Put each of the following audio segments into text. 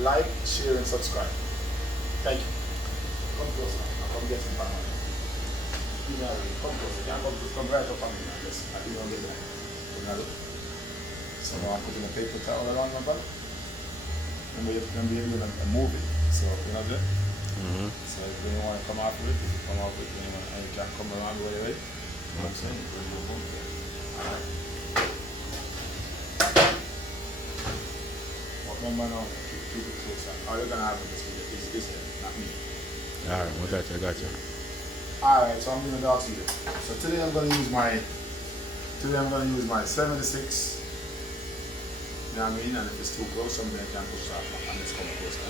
like, share, and subscribe. Thank you. Come closer. Come get some family. Come closer. Come right up on me. I think I'll get that. So now I'm putting a paper towel around my back. And we're doing a movie. So, you know that? So if you don't want to come out with it, you come out with it, and you can come around right away. You know what I'm saying? We'll do a movie. Alright. Remember now, keep it closer. All you're gonna have in this video is this head, not me. Alright, I got you. Alright, so I'm gonna talk to you. So today I'm gonna use my 76. You know what I mean? And if it's too close, somebody can push that and just come closer.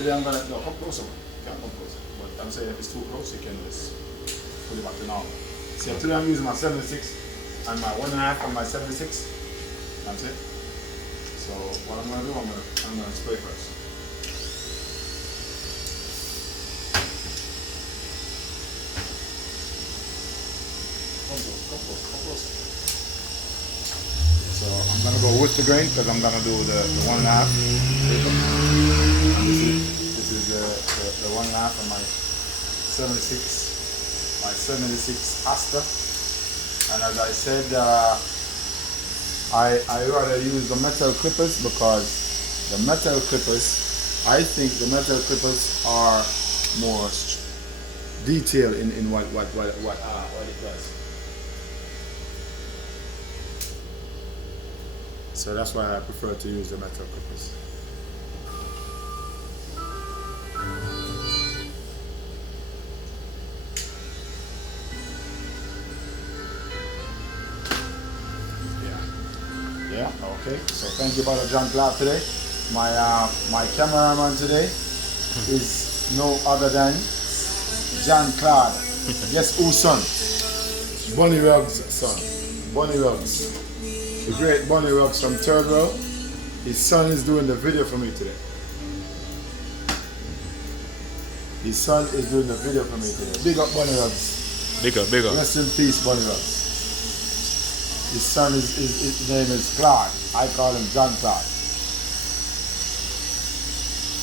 Today I'm gonna come closer. You can't come closer. But I'm saying if it's too close, you can just put it back to normal. So today I'm using my 76 and my 1.5 and my 76. You know what I'm saying? So what I'm gonna do, I'm gonna spray first. Come close. So I'm gonna go with the grain because I'm gonna do the 1.5. And this is the 1.5 of my 76 Asta. And as I said, I rather use the metal clippers because the metal clippers, I think the metal clippers are more detailed in what it does. So that's why I prefer to use the metal clippers. Yeah, okay. So thank you, Brother John Clark today. My cameraman today is no other than John Clark. Guess whose son? Bunny Ruggs' son. Bunny Ruggs. The great Bunny Ruggs from Third Row. His son is doing the video for me today. His son is doing the video for me today. Big up Bunny Ruggs. Big up. Rest in peace, Bunny Ruggs. His son his name is Clark. I call him John Clark.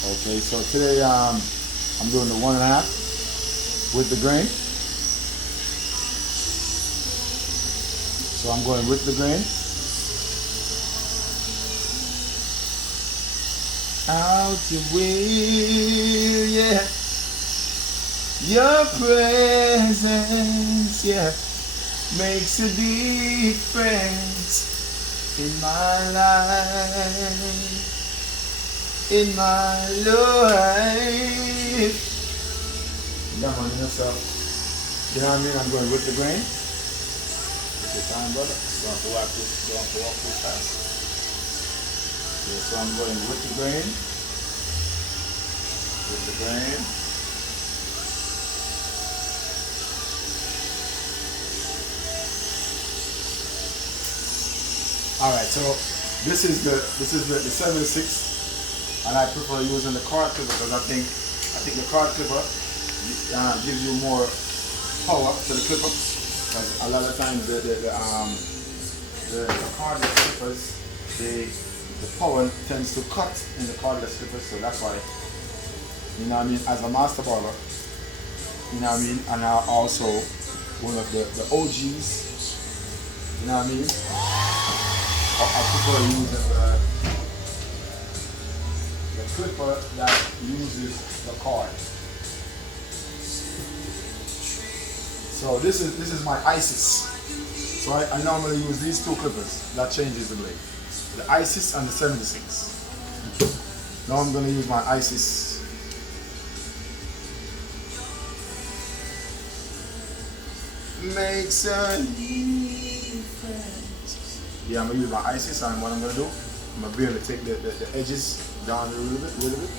Okay, so today I'm doing the 1.5 with the grain. So I'm going with the grain. Out your will, yeah. Your presence, yeah, makes a difference in my life, in my life. Come on yourself. You know what I mean? I'm going with the grain. Take your time, brother. You don't have to walk too fast. Yeah, so I'm going with the grain. With the grain. Alright, so this is the 76, and I prefer using the card clipper because I think the card clipper gives you more power to the clipper. Because a lot of times the cordless clippers, the power tends to cut in the cordless clippers, so that's why, you know what I mean, as a master barber, you know what I mean, and also one of the OGs, you know what I mean, I prefer using the clipper that uses the cord. So this is my ISIS. So I normally use these two clippers that changes the blade. The ISIS and the 76. Now I'm going to use my ISIS. Makes a difference. Yeah, I'm going to use my ISIS, and what I'm going to do, I'm going to be able to take the edges down a little bit.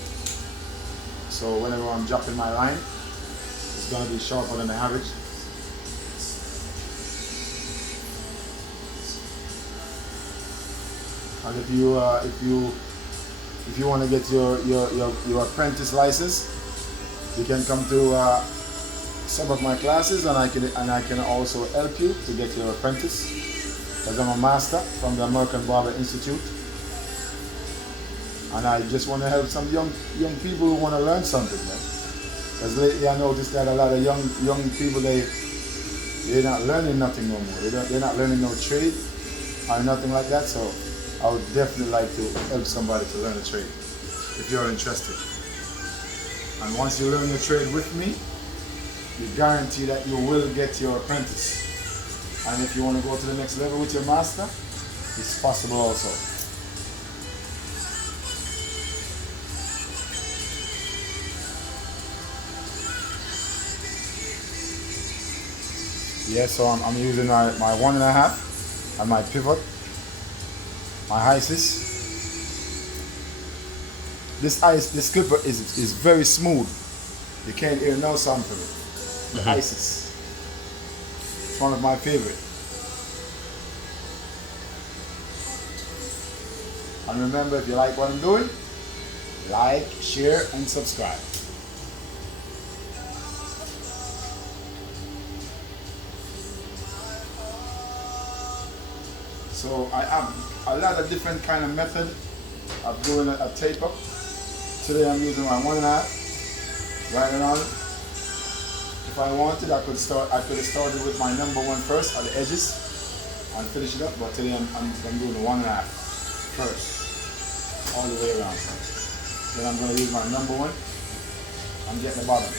So whenever I'm dropping my line, it's going to be sharper than the average. And if you want to get your apprentice license, you can come to some of my classes, and I can also help you to get your apprentice, because I'm a master from the American Barber Institute. And I just want to help some young people who want to learn something, man. Because lately I noticed that a lot of young people, they're not learning nothing no more. They're not learning no trade or nothing like that. So I would definitely like to help somebody to learn a trade if you're interested. And once you learn the trade with me, you guarantee that you will get your apprentice. And if you want to go to the next level with your master, it's possible also. Yeah, so I'm using my 1.5 and my pivot, my ISIS. This clipper is very smooth. You can't hear no sound from it. The ISIS. It's one of my favorite. And remember, if you like what I'm doing, like, share, and subscribe. So I have a lot of different kind of method of doing a tape up. Today I'm using my 1.5, right around it. If I wanted, I could have started with my number 1 first at the edges and finish it up. But today I'm doing the 1.5 first, all the way around. Then I'm going to use my number 1 and get the bottom.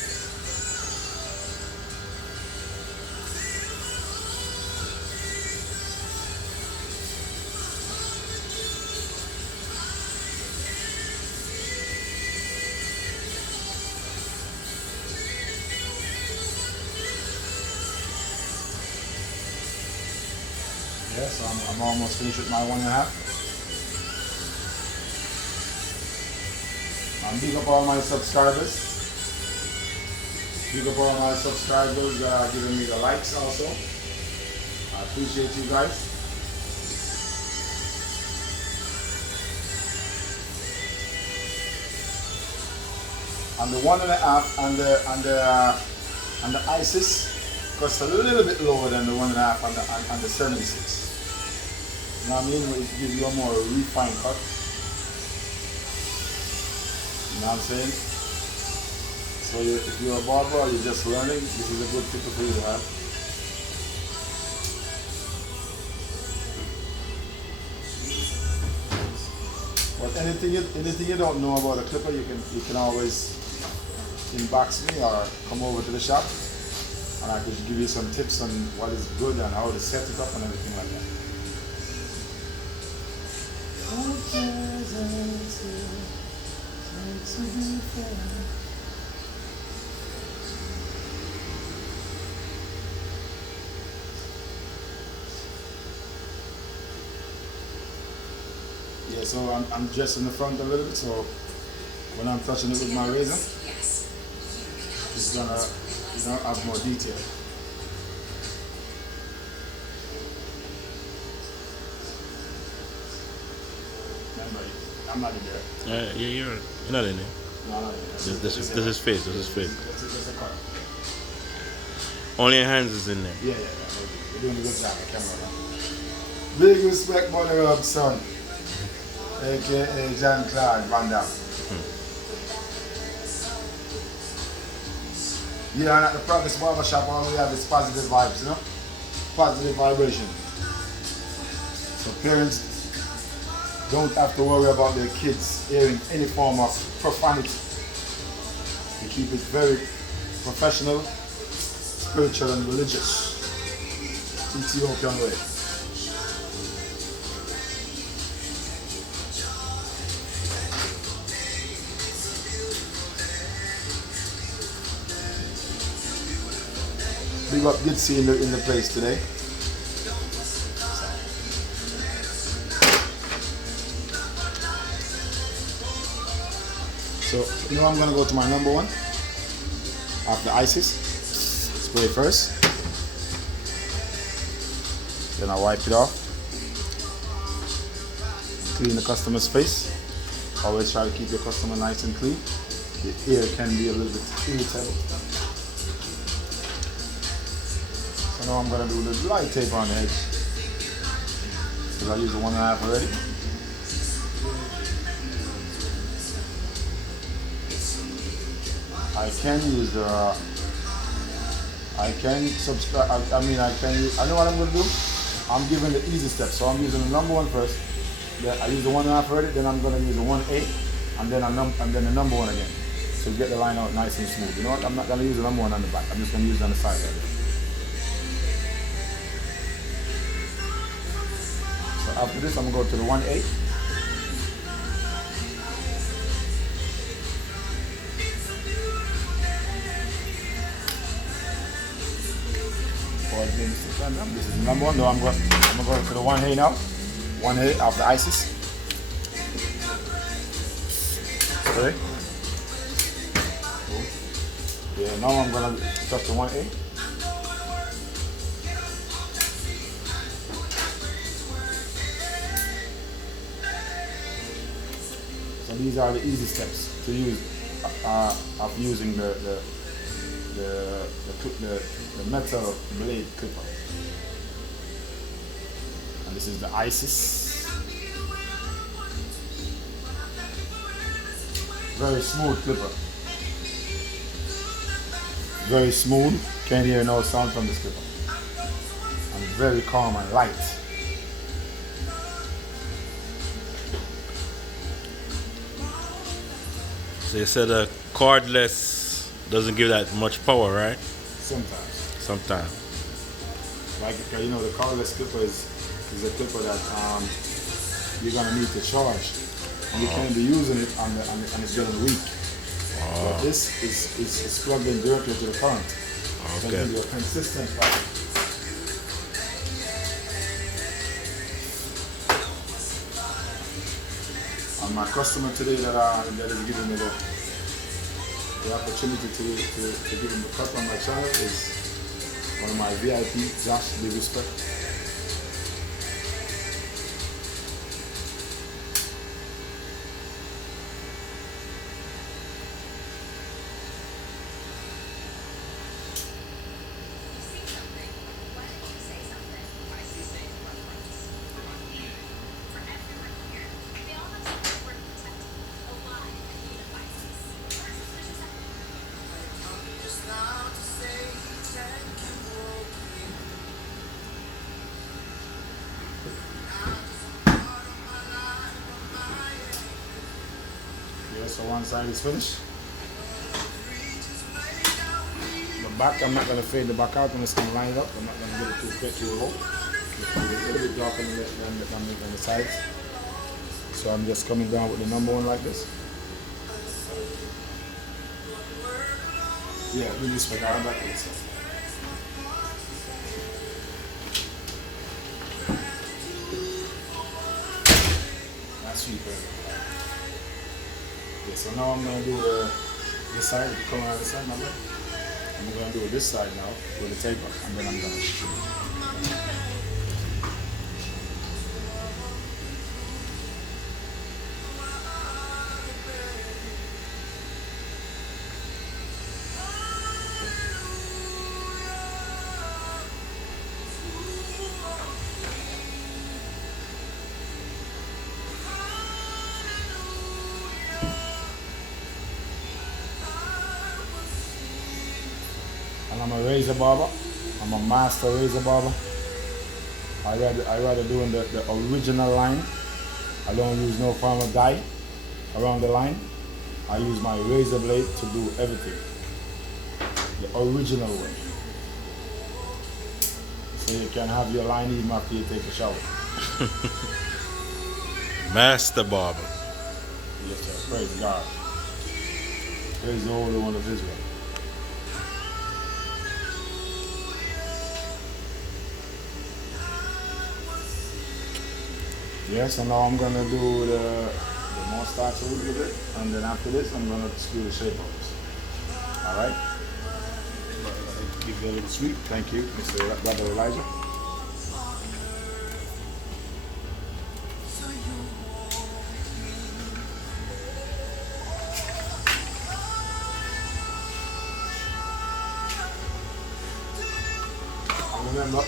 Yeah, so I'm almost finished with my 1.5. And big up all my subscribers. Big up all my subscribers giving me the likes also. I appreciate you guys. And the 1.5 and the ISIS cost a little bit lower than the 1.5 and the 76. You know what I mean? It gives you a more refined cut. You know what I'm saying? So if you're a barber or you're just learning, this is a good tip for you to have. But anything you don't know about a clipper, you can always inbox me or come over to the shop, and I could give you some tips on what is good and how to set it up and everything like that. Yeah, so I'm just in the front a little bit, so when I'm touching it with my razor, it's gonna have more detail. Remember, I'm not in there. Yeah, you're not in there. No, I'm not in there. This is fake. This is fake. This is a cut. Only your hands is in there. Yeah. You're doing a good job, the camera, man. Big respect, Money Rob, son. AKA Jean-Claude Van Damme. Yeah, and at the Progress Barbershop, all we have is positive vibes, you know? Positive vibration. So parents don't have to worry about their kids hearing any form of profanity. We keep it very professional, spiritual, and religious. Ethiopian way. Big up Gitsy in the place today. So now I'm gonna go to my number 1 after ISIS. Spray first. Then I wipe it off. Clean the customer's face. Always try to keep your customer nice and clean. The ear can be a little bit irritable. So now I'm gonna do the light tape on the edge. Because I used the 1.5 already. I can use the. I can subscribe. I mean, I can use. I know what I'm gonna do. I'm giving the easy steps. So I'm using the number one first. Then I use the 1.5 already. Then I'm gonna use the 1/8, and then the number one again. So get the line out nice and smooth. You know what? I'm not gonna use the number one on the back. I'm just gonna use it on the side right there. So after this, I'm gonna go to the 1/8. This is the number one. No, I'm going to go to the 1/8 now. 1/8 of the ISIS. Sorry. Yeah, now I'm going to touch the 1/8. So these are the easy steps to use of using the metal blade clipper. And this is the ISIS. Very smooth clipper. Very smooth. Can't hear no sound from this clipper. And very calm and light. So you said a cordless doesn't give that much power, right? Sometimes. Sometimes. Like, you know, the cordless clipper is a clipper that you're gonna need to charge, and you can't be using it and it's getting weak. But this is plugged in directly to the current. So it gives you a consistent power. And my customer today that is giving me the opportunity to give him the cut on my channel is one of my VIP, Josh, big respect. So one side is finished. The back, I'm not going to fade the back out. I'm just going to line it up. I'm not going to get it too low. It's a little bit darker than the sides. So I'm just coming down with the number one like this. Yeah, we just put that back this. That's sweet, perfect. Okay, so now I'm going to do this side, come around this side, remember? I'm going to do this side now with the taper, and then I'm done. And I'm a razor barber. I'm a master razor barber. I rather doing the original line. I don't use no form of dye around the line. I use my razor blade to do everything the original way. So you can have your line even after you take a shower. Master barber. Yes, sir. Praise God. Praise the Holy One of Israel. Yes, and now I'm gonna do the mustache a little bit, and then after this, I'm gonna screw the shape ups. All right. Give you a little sweet. Thank you, Mr. Brother Elijah. And remember.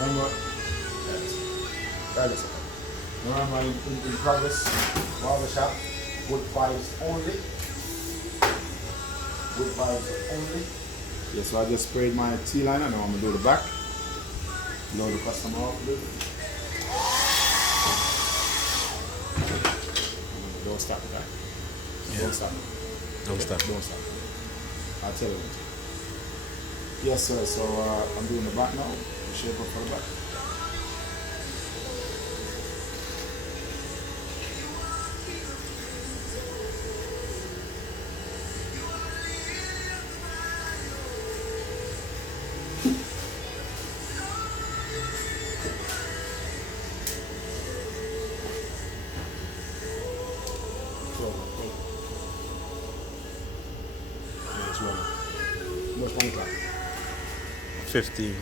Remember, yes. Remember in progress, barbershop, Good vibes only. Good vibes only. Yeah, so I just sprayed my T-liner. Now I'm gonna do the back. Load the customer off a bit. Don't stop it, right? Yeah. Don't stop it. Don't stop. Don't stop. I'll tell you. Yes, sir. So I'm doing the back now. The shape up for the back. Much one o'clock. 15.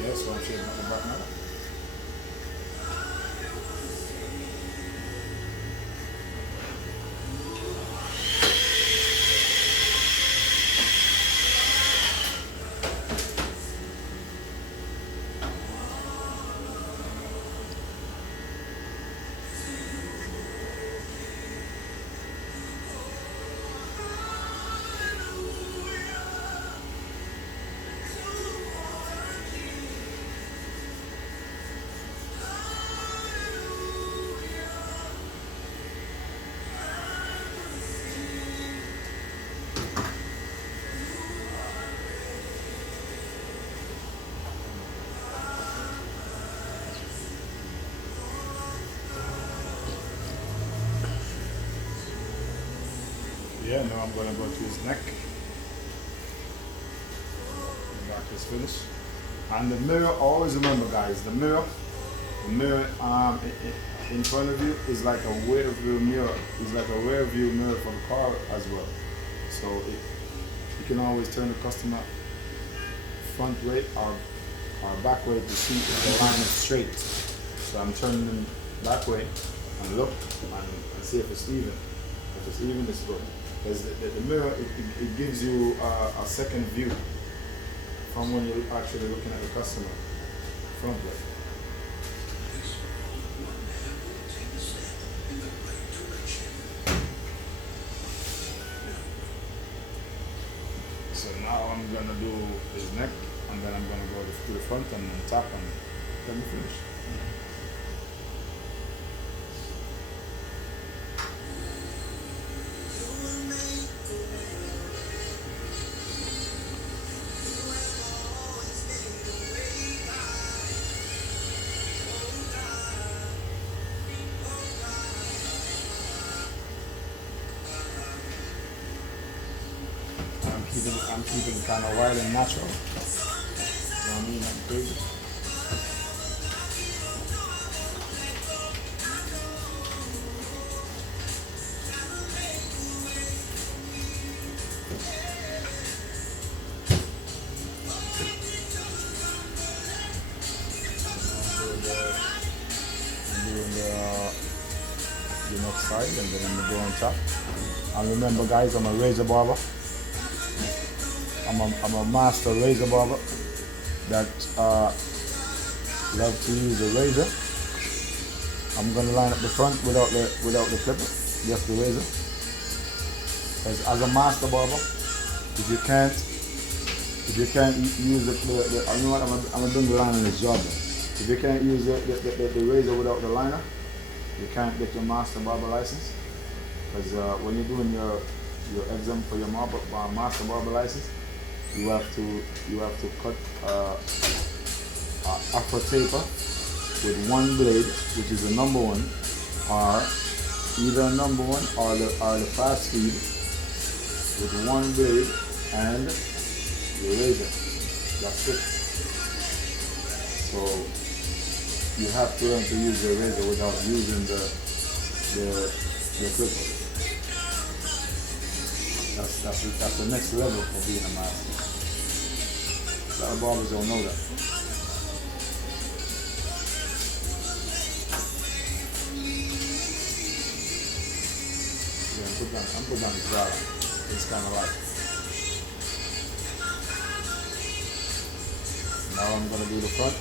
Yeah, so I'm shaving up the back now. Yeah, now I'm going to go to his neck. The back is finished. And the mirror, always remember guys, the mirror in front of you is like a rear view mirror. It's like a rear view mirror for the car as well. So you can always turn the customer front way or back way to see if the line is straight. So I'm turning them that way and look and see if it's even. If it's even, it's good. Because the mirror, it gives you a second view from when you're actually looking at the customer front way. So now I'm gonna do his neck, and then I'm gonna go to the front and then top, and then we finish. I'm keeping it kind of wild and natural. You know what I mean? I'm crazy. I'm doing the next side, and then I'm gonna go on top. And remember, guys, I'm a razor barber. I'm a master razor barber that love to use a razor. I'm gonna line up the front without the clipper, just the razor. As a master barber, if you can't use the you know what, I'm gonna bring the line on this job. If you can't use the razor without the liner, you can't get your master barber license. Because when you're doing your exam for your master barber license, you have to cut afro taper with one blade, which is the number one, or either a number one or the fast speed with one blade and the razor. That's it. So you have to learn to use the razor without using the clipper. That's the next level for being a master. A lot of barbers don't know that. Yeah, I'm putting on this guy. It's kind of like. Now I'm gonna do the front.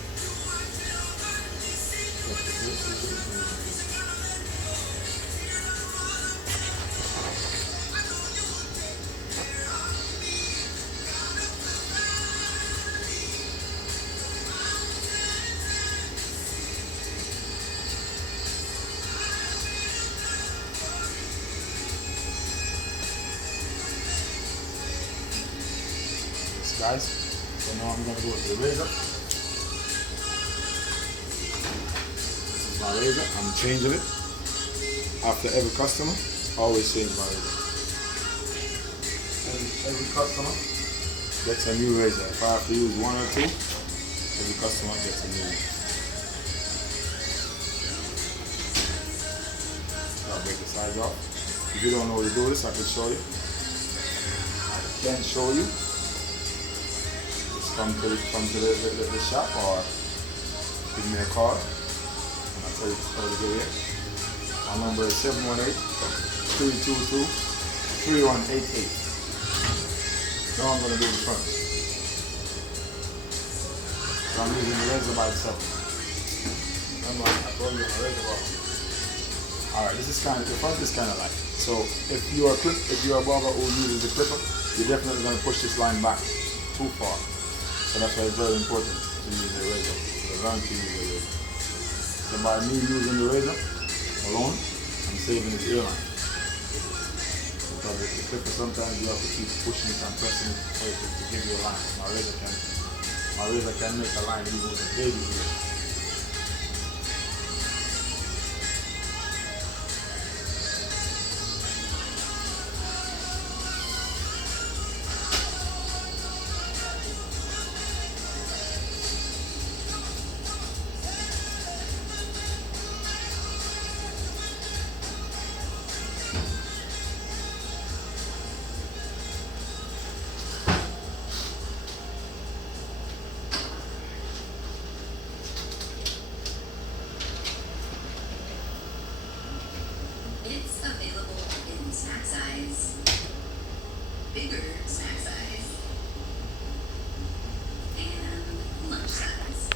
Guys, so now I'm going to go with the razor. This is my razor. I'm changing it after every customer. Always change my razor. Every customer gets a new razor. If I have to use one or two, every customer gets a new one. I'll break the sides off. If you don't know how to do this, I can show you. I can show you. Come to the shop or give me a call and I'll tell you how to get here. My number is 718-322-3188. Now I'm going to do the front. So I'm using the razor by itself. Remember, I told you my razor bar. Alright, this is the front is kind of light. So if you are a barber who uses a clipper, you're definitely going to push this line back too far. So that's why it's very important to use the razor. To learn to use the razor. So by me using the razor alone, I'm saving his earline. Because with the clipper, sometimes you have to keep pushing it and pressing it for it to give you a line. My razor can make a line even with a baby ear. It's available in snack size, bigger snack size, and lunch size.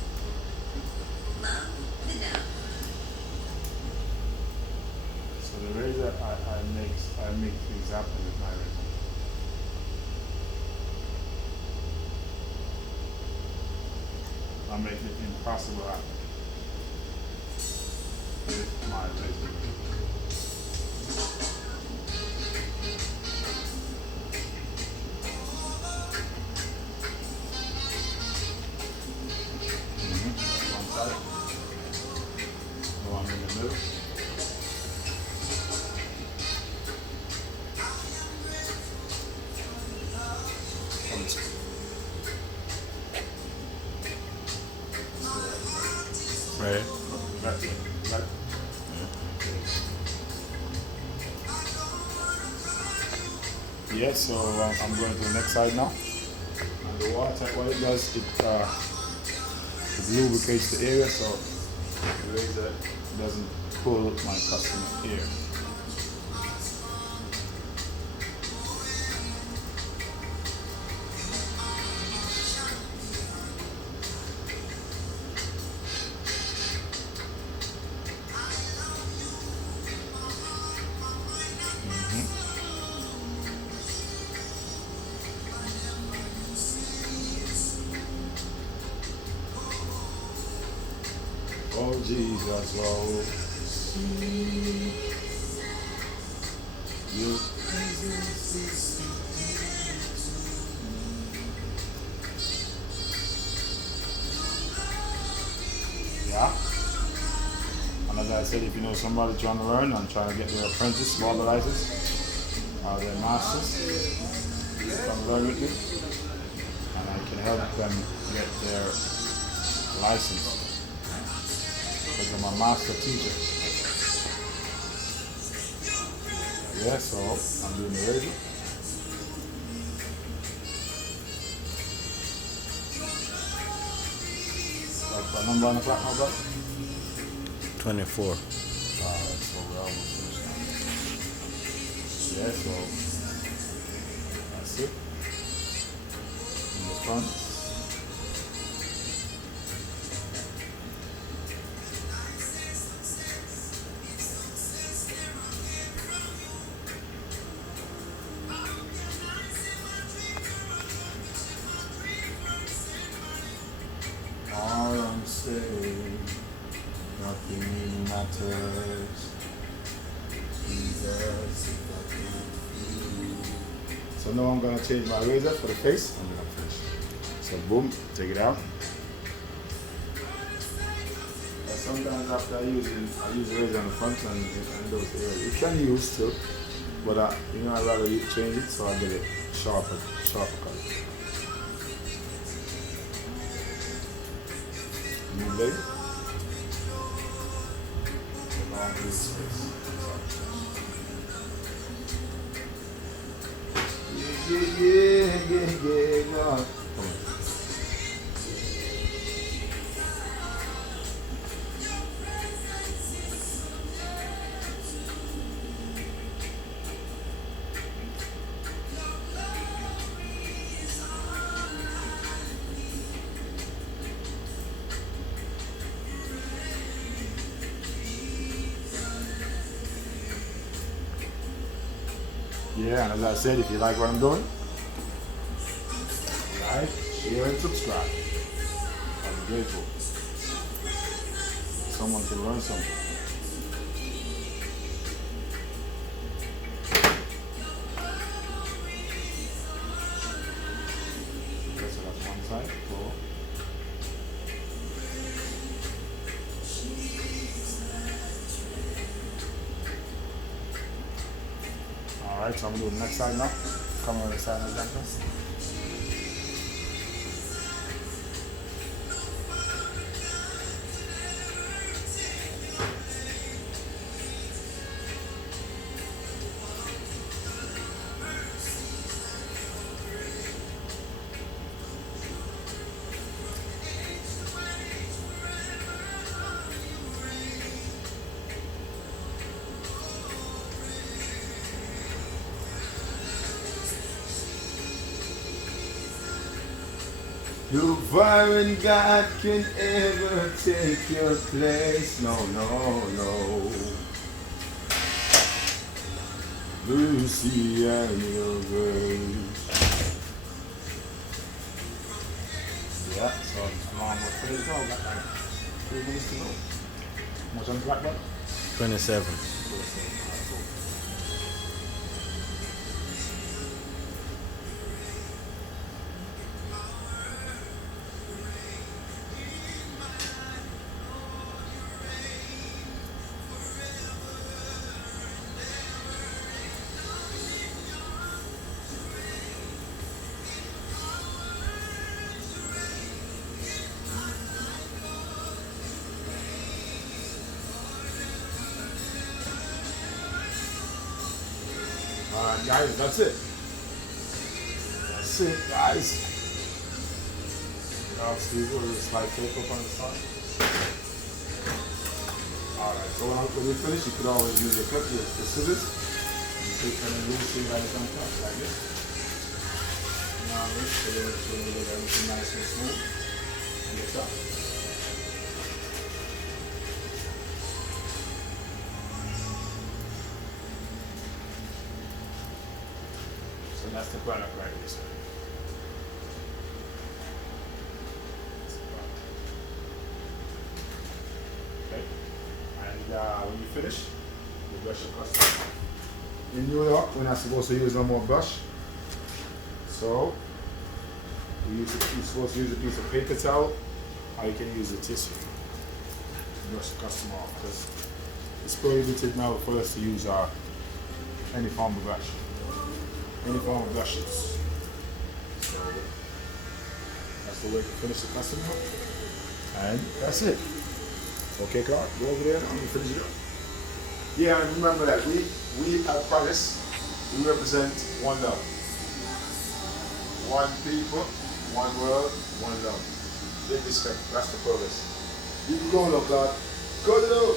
Love the dough. So the razor I make things happen with my razor. I make it impossible happen with my razor. One side. No, I'm in the middle. Come this way. Right. Got it. Yeah, so I'm going to the next side now. And the water, what it does, it lubricates the area so the razor doesn't pull my customer ear. Oh Jesus, oh. You. Yeah. And as I said, if you know somebody trying to learn and trying to get their apprentice, barber license, or their masters, come learn with me, and I can help them get their license. Because I'm a master teacher. Yeah, so I'm doing the razor. Like the number on the clock, my brother? 24. Alright, so we're almost finished now. Yeah, so that's it. In the front. matters. Jesus. So now I'm gonna change my razor for the face and then I'm finished. So boom, take it out. And sometimes after I use the razor on the front and those areas. You can use still, but you know I'd rather you change it so I get it sharper cut. New blade. Long this face. Yeah, no. Come on. Yeah, and as I said, if you like what I'm doing, like, share, and subscribe. I'll be grateful. Someone can learn something. Okay, so that's one side. Cool. Alright, so I'm going to do the next side now. Come on the side of the necklace. No foreign God can ever take your place. No, no, no. Mercy and your grace. Yeah, so I'm almost ready to go. Got like 3 minutes to go. How much on the black button? 27. Alright guys, that's it. That's it guys. Now Steve will slide tape up on the side. Alright, so when you finish you could always use your clip, the scissors, and take them and loose it right on top like this. Now this so you make sure you get everything nice and smooth on the top. So that's the product right here. So. Okay. And when you finish, you brush your customer. In New York, we're not supposed to use no more brush. So you're supposed to use a piece of paper towel, or you can use a tissue. Brush the customer off because it's prohibited now for us to use any form of brush. Any form of brushes. So that's the way to finish the customer. And that's it. Okay, Clark, go over there and I'm gonna finish it up. Yeah, and remember that we at Paris, we represent one love. One people, one world, one love. Big respect. That's the progress. You can go now, Clark. Go to the